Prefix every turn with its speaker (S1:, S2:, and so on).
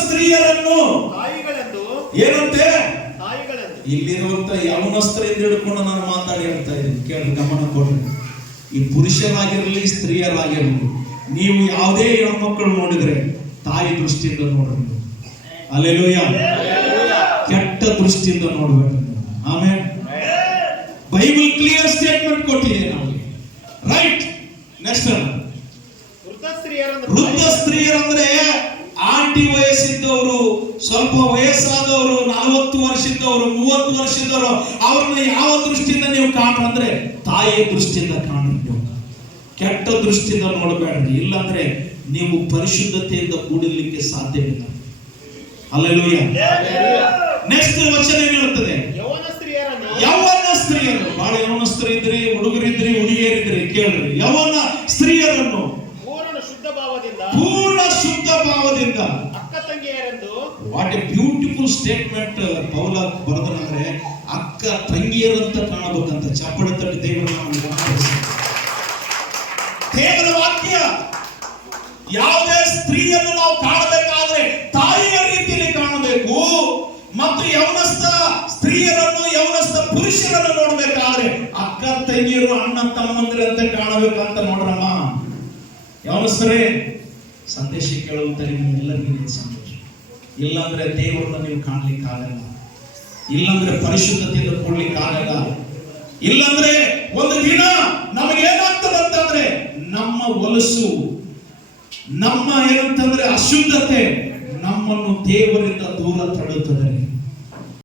S1: ಸ್ತ್ರೀಯರನ್ನು
S2: ತಾಯಿಗಳೆಂದು
S1: ಏನಂತೆ?
S2: ತಾಯಿಗಳೆಂದು.
S1: ಇಲ್ಲಿರುವಂತ ಯವನಸ್ತ್ರಿಂದ ಹಿಡ್ಕೊಂಡು ನಾನು ಮಾತಾಡಿ ಹೇಳ್ತಾ ಇದ್ದೀನಿ. ಕೇಳಿ ಗಮನ ಕೊಡ್ರಿ. ಈ ಪುರುಷರಾಗಿರಲಿ ಸ್ತ್ರೀಯರಾಗಿರಲಿ ನೀವು ಯಾವುದೇ ಹೆಣ್ಮಕ್ಕಳು ನೋಡಿದ್ರೆ ತಾಯಿ ದೃಷ್ಟಿಯಿಂದ ನೋಡ್ರಿ ನೀವು. ಅಲ್ಲೆಲೂಯ. ಕೆಟ್ಟ ದೃಷ್ಟಿಯಿಂದ ನೋಡ್ಬೇಕು. ನೀವು. ಆಮೇಲೆ ಬೈಬಲ್ ಕ್ಲಿಯರ್ ಸ್ಟೇಟ್ಮೆಂಟ್ ಕೊಟ್ಟಿದೆ ನಮಗೆ. ರೈಟ್ ನೆಕ್ಸ್ಟ್
S2: ವೃದ್ಧ
S1: ಸ್ತ್ರೀಯರಂದ್ರೆ ಆಂಟಿ ವಯಸ್ಸಿದ್ದವರು ಸ್ವಲ್ಪ ವಯಸ್ಸಾದವರು ನಲವತ್ತು ವರ್ಷದವರು ಮೂವತ್ತು ವರ್ಷದವರು ಅವ್ರನ್ನ ಯಾವ ದೃಷ್ಟಿಯಿಂದ ನೀವು ಕಾಣ್ರಂದ್ರೆ ತಾಯಿಯ ದೃಷ್ಟಿಯಿಂದ ಕಾಣ್ರಿ ನೀವು. ಕೆಟ್ಟ ದೃಷ್ಟಿಯಿಂದ ನೋಡಬೇಡ್ರಿ. ಇಲ್ಲಾಂದ್ರೆ ನೀವು ಪರಿಶುದ್ಧತೆಯಿಂದ ಕೂಡಲಿಕ್ಕೆ ಸಾಧ್ಯವಿಲ್ಲ ಅಲ್ಲೆಲೂಯ ನೆಕ್ಸ್ಟ್ ವಚನ ಏನಿರುತ್ತದೆ
S2: ಯೌವನ
S1: ಯೌವನ ಸ್ತ್ರೀಯರು. ಬಹಳ ಯೌವನಸ್ಥರು ಇದ್ರಿ ಹುಡುಗರಿದ್ರಿ ಹುಡುಗಿಯರಿದ್ರಿ ಕೇಳ್ರಿ. ಯೌವನ ಸ್ತ್ರೀಯರನ್ನು
S2: ಪೂರ್ಣ ಭಾವದಿಂದ ಅಕ್ಕ ತಂಗಿಯರೆಂದು
S1: what a beautiful statement Paul ಬರೆದನಂದ್ರೆ ಅಕ್ಕ ತಂಗಿಯರಂತ ಕಾಣಬೇಕಂತ ಚಪ್ಪಡೆ ತಟ್ಟಿ ದೇವರ ದೇವರ ವಾಕ್ಯ ಯಾವುದೇ ಸ್ತ್ರೀಯನ್ನು ನಾವು ಕಾಣಬೇಕಾದ್ರೆ ತಾಯಿಯ ರೀತಿಯಲ್ಲಿ ಕಾಣಬೇಕು. ಮತ್ತು ಯವನಸ್ಥ ಸ್ತ್ರೀಯರನ್ನು ಯವನಸ್ಥ ಪುರುಷರನ್ನು ನೋಡ್ಬೇಕಾದ್ರೆ ಅಕ್ಕ ತಂಗಿಯರು ಅಣ್ಣ ತಮ್ಮಂದಿರಂತೆ ಕಾಣಬೇಕಂತ ನೋಡ್ರಮ್ಮ. ಯವನಸ್ಥರೇ ಸಂದೇಶ ಕೇಳುವಂಥ ನಿಮ್ಮೆಲ್ಲರಿಗೂ ಸಂತೋಷ ಇಲ್ಲಾಂದ್ರೆ ದೇವರನ್ನ ನೀವು ಕಾಣ್ಲಿಕ್ಕೆ ಆಗಲ್ಲ. ಇಲ್ಲಾಂದ್ರೆ ಪರಿಶುದ್ಧತೆಯಿಂದ ಕೊಡ್ಲಿಕ್ಕೆ ಆಗಲ್ಲ. ಇಲ್ಲಾಂದ್ರೆ ಒಂದು ದಿನ ನಮಗೇನಾಗ್ತದೆ ಅಂತಂದ್ರೆ ನಮ್ಮ ಹೊಲಸು, ನಮ್ಮ ಏನಂತಂದ್ರೆ ಅಶುದ್ಧತೆ ನಮ್ಮನ್ನು ದೇವರಿಂದ ದೂರ ತಳ್ಳುತ್ತದೆ.